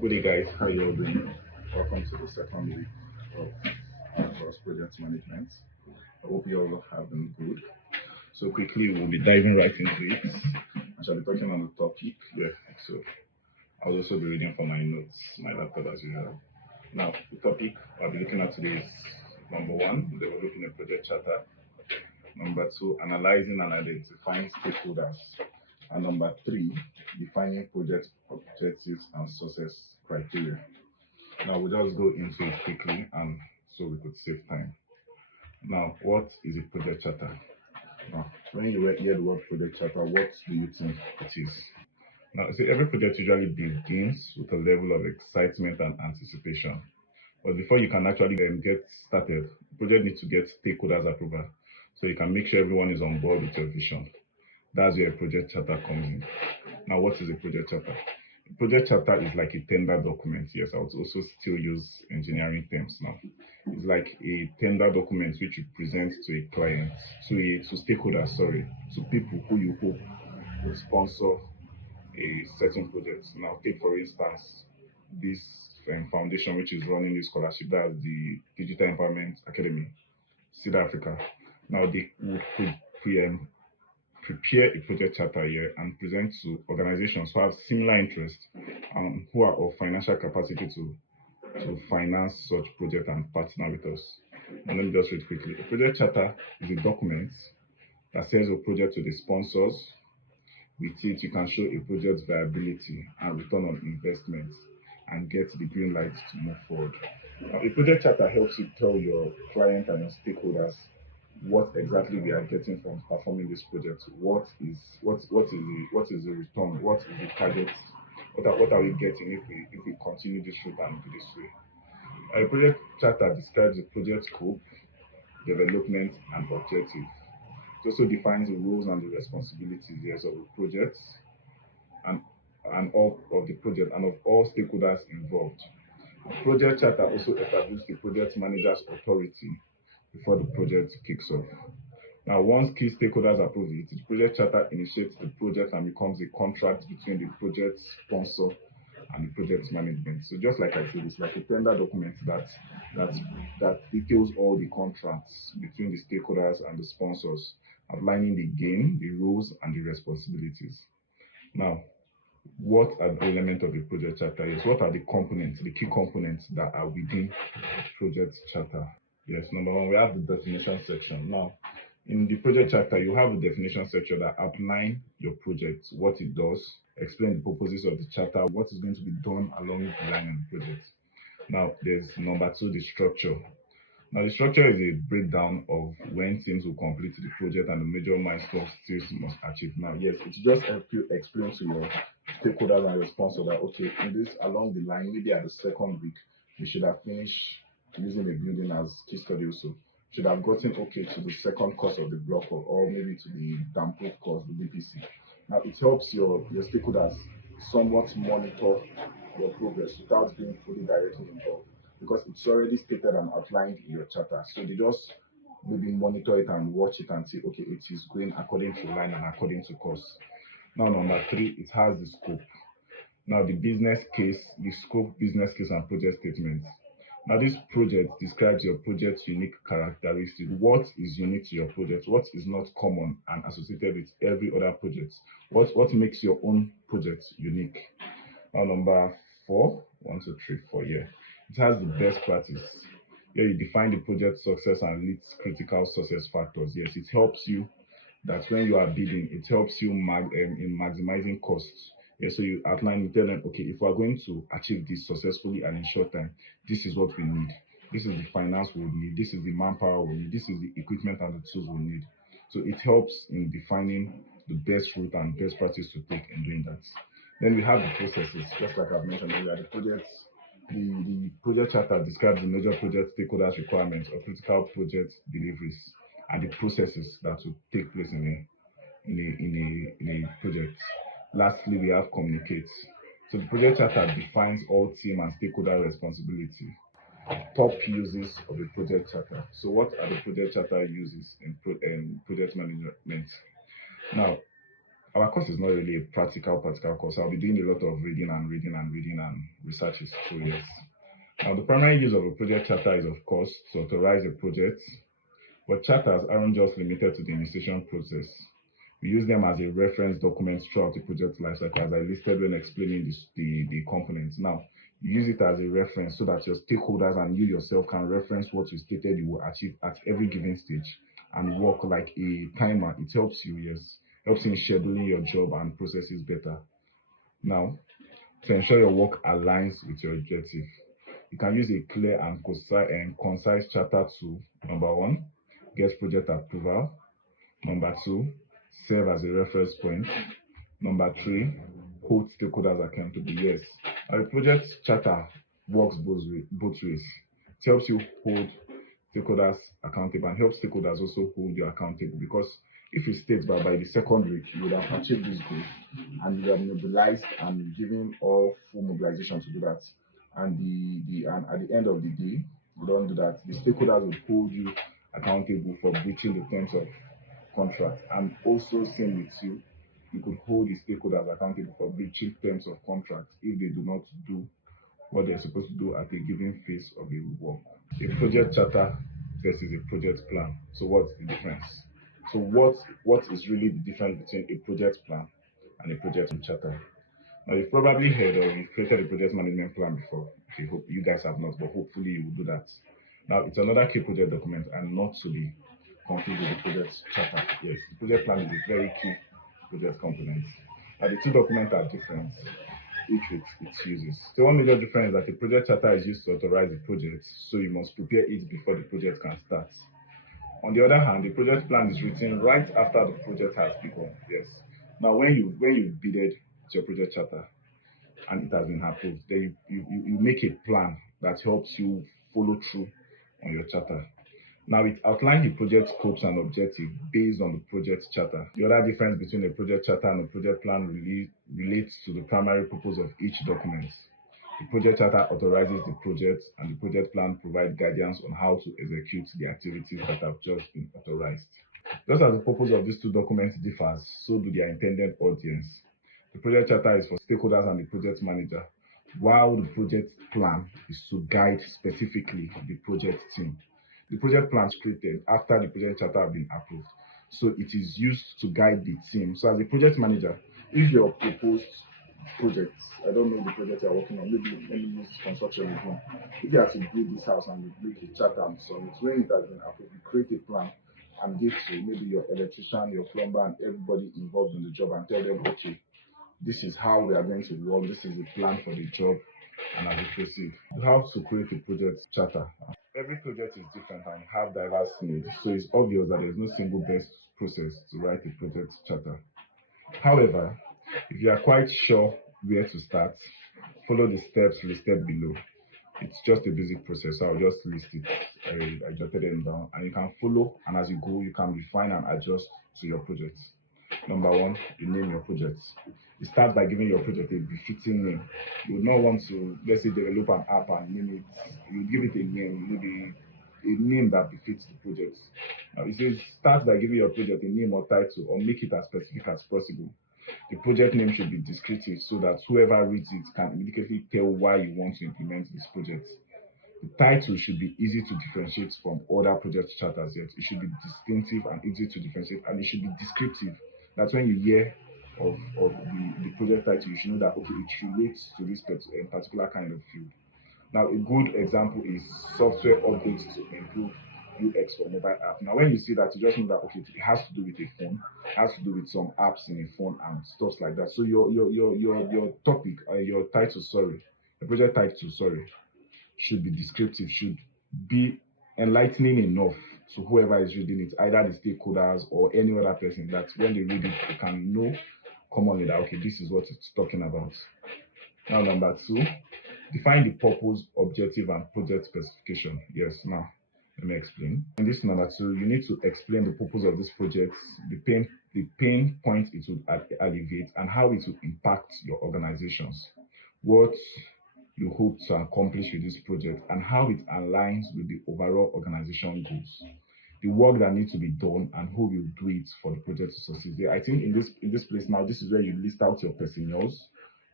Good day, guys. How you all doing? Welcome to the second week of our course project management. I hope you all have been good. So quickly, we'll be diving right into it. I shall be talking on the topic. Yeah. So I'll also be reading from my notes, my laptop as usual. Now, the topic I'll be looking at today is number one, developing a project charter. Number two, analyzing and identifying stakeholders. And number three, defining project objectives and success criteria. Now we'll just go into it quickly and so we could save time. Now, what is a project charter? Now, when you hear the word project charter, what do you think it is? Now, see, every project usually begins with a level of excitement and anticipation. But before you can actually get started, the project needs to get stakeholders approval. So you can make sure everyone is on board with your vision. That's where a project charter comes in. Now, what is a project charter? A project charter is like a tender document. Yes, I would also still use engineering terms now. It's like a tender document which you present to a client, to stakeholders, to people who you hope will sponsor a certain project. Now, take for instance this foundation which is running this scholarship, that's the Digital Empowerment Academy, South Africa. Now, they would prepare a project charter here and present to organizations who have similar interests and who are of financial capacity to finance such project and partner with us. And let me just read quickly. A project charter is a document that says a project to the sponsors. With it, you can show a project's viability and return on investment and get the green light to move forward. Now, a project charter helps you tell your client and your stakeholders what exactly we are getting from performing this project. What is the return? What is the target? What are we getting if we continue this route and do this way? A project charter describes the project scope, development, and objective. It also defines the roles and the responsibilities of the project and all of the project and of all stakeholders involved. The project charter also establishes the project manager's authority before the project kicks off. Now, once key stakeholders approve it, the project charter initiates the project and becomes a contract between the project sponsor and the project management. So just like I said, it's like a tender document that details all the contracts between the stakeholders and the sponsors, outlining the game, the rules, and the responsibilities. Now, what are the elements of the project charter? Yes, what are the components, the key components that are within the project charter? Yes, number one, we have the definition section. Now, in the project charter, you have a definition section that outline your project, what it does, explain the purposes of the charter, what is going to be done along the line of the project. Now, there's number two, the structure. Now, the structure is a breakdown of when teams will complete the project and the major milestones teams must achieve. Now, yes, it just helps you explain to your stakeholders and your sponsor that, okay, in this along the line, maybe at the second week, we should have finished using a building as case study also. Should have gotten okay to the second course of the block or maybe to the damp-proof course, the BPC. Now, it helps your stakeholders somewhat monitor your progress without being fully directly involved because it's already stated and outlined in your charter. So they just maybe monitor it and watch it and say, okay, it is going according to line and according to course. Now, number three, it has the scope. Now, the business case, the scope, business case, and project statement. Now, this project describes your project's unique characteristics. What is unique to your project? What is not common and associated with every other project? What makes your own project unique? Now, number four, 1, 2, 3, 4, yeah. It has the best practice. Here you define the project success and leads critical success factors. Yes, it helps you that when you are bidding, it helps you in maximizing costs. Yeah, so you outline, you tell them, okay, if we are going to achieve this successfully and in short time, this is what we need. This is the finance we need. This is the manpower we need. This is the equipment and the tools we need. So it helps in defining the best route and best practice to take in doing that. Then we have the processes, just like I've mentioned earlier, the projects. The project charter describes the major project stakeholders' requirements or critical project deliveries and the processes that will take place in a project. Lastly, we have communicate. So the project charter defines all team and stakeholder responsibility. Top uses of a project charter. So what are the project charter uses in project management? Now, Our course is not really a practical course. I'll be doing a lot of reading and researches. So yes. Now the primary use of a project charter is of course to authorize a project, but charters aren't just limited to the initiation process. We use them as a reference document throughout the project lifecycle, as I listed when explaining the components. Now, you use it as a reference so that your stakeholders and you yourself can reference what you stated you will achieve at every given stage and work like a timer. It helps you, yes, helps in scheduling your job and processes better. Now, to ensure your work aligns with your objective, you can use a clear and concise charter to, number one, get project approval. Number two, serve as a reference point. Number three, hold stakeholders accountable. Yes, a project charter works both ways. It helps you hold stakeholders accountable and helps stakeholders also hold you accountable, because if you state that by the second week you would have achieved this goal and you have mobilized and given all full mobilization to do that, and and at the end of the day you don't do that, the stakeholders will hold you accountable for breaching the terms of contract. And also same with you, you could hold the stakeholders accountable for breaching terms of contract if they do not do what they're supposed to do at a given phase of the work. A project charter versus a project plan. So what's the difference? So what is really the difference between a project plan and a project charter? Now you've probably heard or you've created a project management plan before. I hope you guys have not, but hopefully you will do that. Now it's another key project document and not to be confused with the project charter. Yes, the project plan is a very key project component. Now the two documents are different, each with its uses. So one major difference is that the project charter is used to authorize the project, so you must prepare it before the project can start. On the other hand, the project plan is written right after the project has begun. Yes. Now when you bidded your project charter and it has been approved, then you make a plan that helps you follow through on your charter. Now it outlines the project scopes and objectives based on the project charter. The other difference between a project charter and a project plan relates to the primary purpose of each document. The project charter authorizes the project and the project plan provides guidance on how to execute the activities that have just been authorized. Just as the purpose of these two documents differs, so do their intended audience. The project charter is for stakeholders and the project manager, while the project plan is to guide specifically the project team. The project plan is created after the project charter has been approved, so it is used to guide the team. So as a project manager, if your proposed project, I don't know the project you're working on, maybe let me use construction again. If you have to build this house and you make a charter and so on, when it has been approved, you create a plan and give to maybe your electrician, your plumber, and everybody involved in the job and tell them, okay, this is how we are going to work, this is the plan for the job, and as we proceed. You have to create a project charter. Every project is different and have diverse needs, so it's obvious that there is no single best process to write a project charter. However, if you are quite sure where to start, follow the steps listed below. It's just a basic process, so I'll just list it. I jotted them down, and you can follow, and as you go, you can refine and adjust to your project. Number one, you name your project. You start by giving your project a befitting name. You would not want to, let's say, develop an app and name it. You give it a name, maybe a name that befits the project. Now, it says start by giving your project a name or title, or make it as specific as possible. The project name should be descriptive so that whoever reads it can immediately tell why you want to implement this project. The title should be easy to differentiate from other project charters. Yet it should be distinctive and easy to differentiate, and it should be descriptive. That's when you hear of the project title, you should know that okay, it relates to this particular kind of field. Now, a good example is software updates to improve UX for mobile app. Now, when you see that, you just know that okay, it has to do with a phone, it has to do with some apps in a phone and stuff like that. So your topic, your title, sorry, the project title, sorry, should be descriptive, should be enlightening enough to whoever is reading it, either the stakeholders or any other person, that when they read it, they can know commonly that okay, this is what it's talking about. Now, number two, define the purpose, objective, and project specification. Yes, now let me explain. In this number two, you need to explain the purpose of this project, the pain point it will alleviate, and how it will impact your organizations. What you hope to accomplish with this project, and how it aligns with the overall organization goals. the work that needs to be done, and who will do it for the project to succeed. Yeah, I think in this place now, this is where you list out your personnel,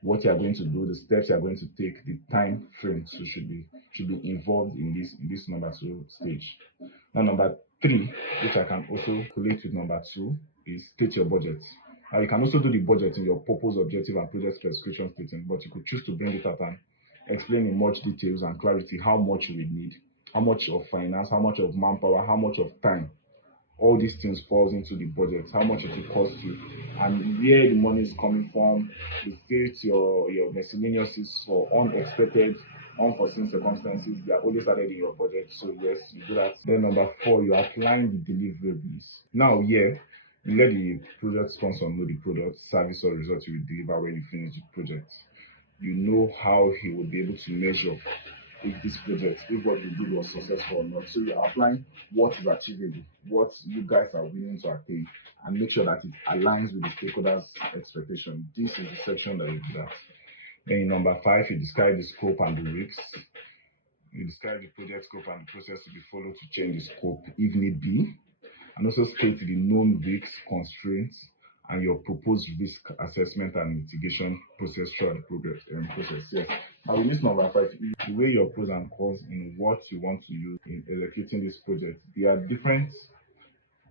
what you are going to do, the steps you are going to take, the time frame. So should be involved in this number two stage. Now number three, which I can also collate with number two, is state your budget. Now you can also do the budget in your purpose, objective, and project specification statement, but you could choose to bring it out and explain in much details and clarity how much you will need, how much of finance, how much of manpower, how much of time. All these things falls into the budget, how much it will cost you, and where the money is coming from. You state your miscellaneous for unexpected, unforeseen circumstances. They are always added in your budget. So yes, you do that. Then number four, you outline the deliverables. Now here, you let the project sponsor know the product, service, or result you will deliver when you finish the project. You know how he will be able to measure if this project, if what you did was successful or not. So you're applying what is achievable, what you guys are willing to attain, and make sure that it aligns with the stakeholders' expectation. This is the section that you do that. Then in number five, you describe the scope and the risks. You describe the project scope and the process to be followed to change the scope if need be, and also state the known risks, constraints, and your proposed risk assessment and mitigation process throughout the process. Yes. Now, with this number five, the way your pros and cons in what you want to use in executing this project. There are different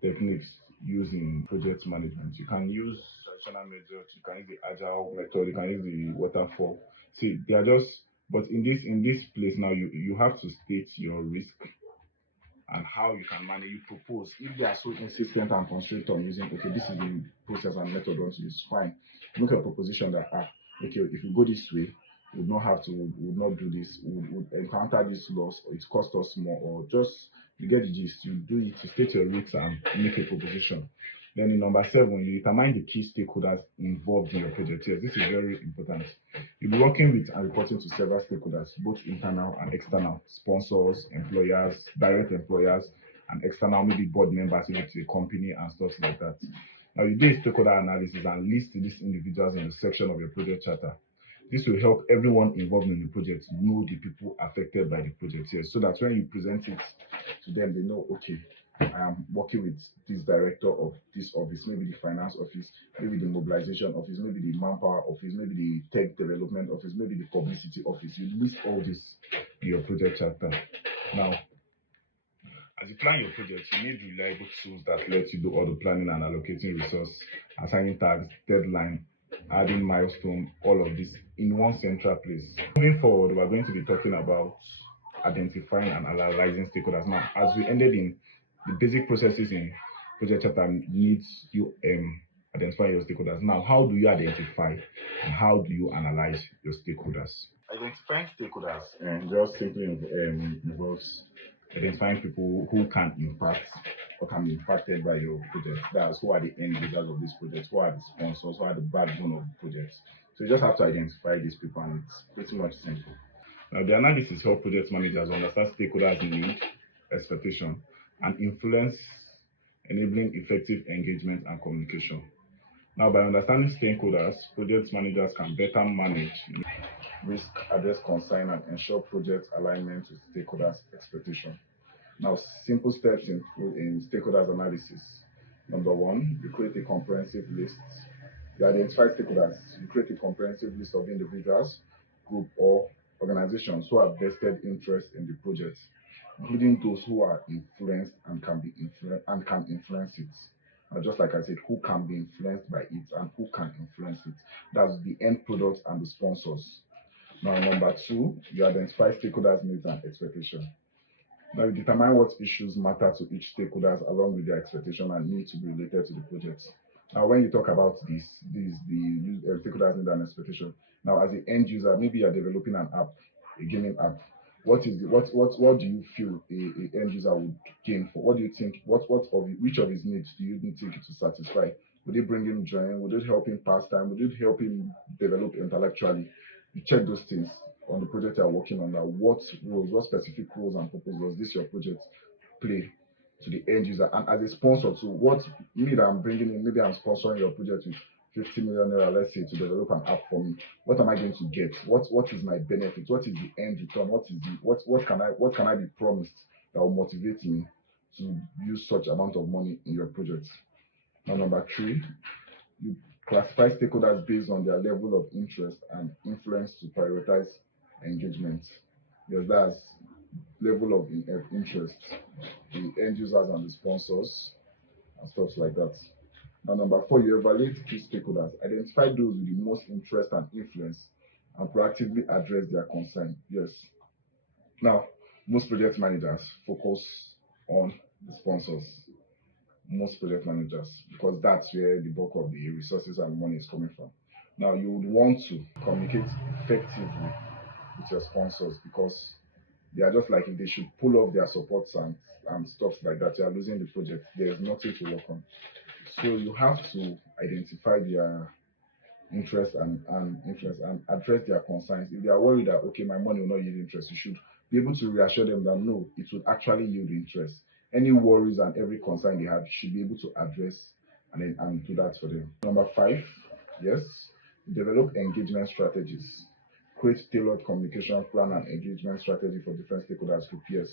techniques used in project management. You can use traditional methods, you can use the agile method, you can use the waterfall. See, they are just, but in this place now, you have to state your risk and how you can manage. You propose. If they are so insistent and constrained on using, okay, this is the process and method once it's fine. Make a proposition that okay, if we go this way, we would not have to, we would not do this, we would encounter this loss, or it cost us more, or just you get the gist. You do it, you state your risks and make a proposition. Then in number seven, you determine the key stakeholders involved in your project. Yes, this is very important. You'll be working with and reporting to several stakeholders, both internal and external, sponsors, employers, direct employers, and external, maybe board members if it's a company and stuff like that. Now, you do a stakeholder analysis and list these individuals in the section of your project charter. This will help everyone involved in the project know the people affected by the project here, so that when you present it to them, they know, okay, I am working with this director of this office, maybe the finance office, maybe the mobilization office, maybe the manpower office, maybe the tech development office, maybe the publicity office. You list all this in your project charter. Now, as you plan your project, you need reliable tools that let you do all the planning and allocating resource, assigning tasks, deadline, adding milestone, all of this in one central place. Moving forward, we're going to be talking about identifying and analyzing stakeholders. Now, as we ended in the basic processes in project charter needs you identify your stakeholders. Now, how do you identify and how do you analyze your stakeholders? Identifying stakeholders and just simply involves identifying people who can impact or can be impacted by your project. That's who are the end users of this project, who are the sponsors, who are the backbone of the project. So you just have to identify these people, and it's pretty much simple. Now, the analysis helps project managers understand stakeholders' need, expectation, and influence, enabling effective engagement and communication. Now, by understanding stakeholders, project managers can better manage risk, address concern, and ensure project alignment with stakeholders' expectation. Now, simple steps in stakeholders analysis. Number one, you create a comprehensive list. You identify stakeholders. You create a comprehensive list of individuals, group, or organizations who have vested interest in the project, including those who are influenced and can be can influence it. Just like I said, who can be influenced by it and who can influence it. That's the end products and the sponsors. Now, number two, you identify stakeholders' needs and expectations. Now, you determine what issues matter to each stakeholders along with their expectation and need to be related to the project. Now, when you talk about the stakeholders' need and expectation. Now, as an end user, maybe you are developing an app, a gaming app. What do you feel a end user would gain for? What do you think? Which of his needs do you think to satisfy? Would it bring him joy? Would it help him pass time? Would it help him develop intellectually? You check those things on the project you're working on. Now, what specific roles and purpose does this your project play to the end user? And as a sponsor, to what me that I'm bringing in, maybe I'm sponsoring your project with 50 million naira, let's say, to develop an app for me. What am I going to get? What is my benefit? What is the end return? What can I be promised that will motivate me to use such amount of money in your project. Now, number three, you classify stakeholders based on their level of interest and influence to prioritize engagement. Yes, that's level of interest, the end users and the sponsors and stuff like that. Now, number four, you evaluate key stakeholders. Identify those with the most interest and influence and proactively address their concern. Yes. Now, most project managers focus on the sponsors. Most project managers, because that's where the bulk of the resources and money is coming from. Now, you would want to communicate effectively with your sponsors because they are just like if they should pull off their supports and stuff like that, you are losing the project. There's nothing to work on. So you have to identify their interest and influence and address their concerns. If they are worried that okay, my money will not yield interest, you should be able to reassure them that no, it will actually yield interest. Any worries and every concern they have, you should be able to address and do that for them. Number five, yes, develop engagement strategies. Create tailored communication plan and engagement strategy for different stakeholders group. Yes.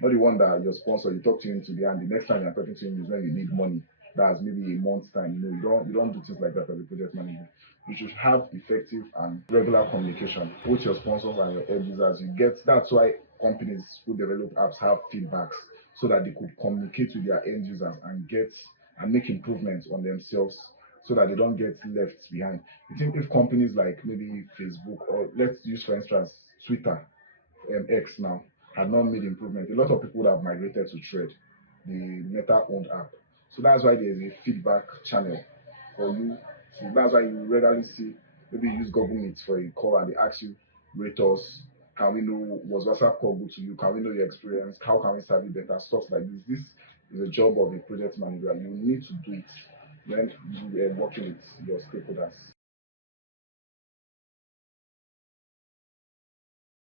Not the one that your sponsor you talk to him today and the next time you're talking to him is when you need money. That's maybe a month's time. You don't do things like that as a project manager. You should have effective and regular communication with your sponsors and your end users. That's why companies who develop apps have feedbacks so that they could communicate with their end users and make improvements on themselves so that they don't get left behind. You think if companies like maybe Facebook or let's use for instance Twitter, X now, had not made improvement, a lot of people would have migrated to Thread, the Meta owned app. So that's why there's a feedback channel for you. So that's why you regularly see maybe you use Google Meet for a call and they ask you, rate us. Can we know was WhatsApp call good to you? Can we know your experience? How can we serve you better? Stuff like this. This is a job of a project manager. You need to do it when you are working with your stakeholders.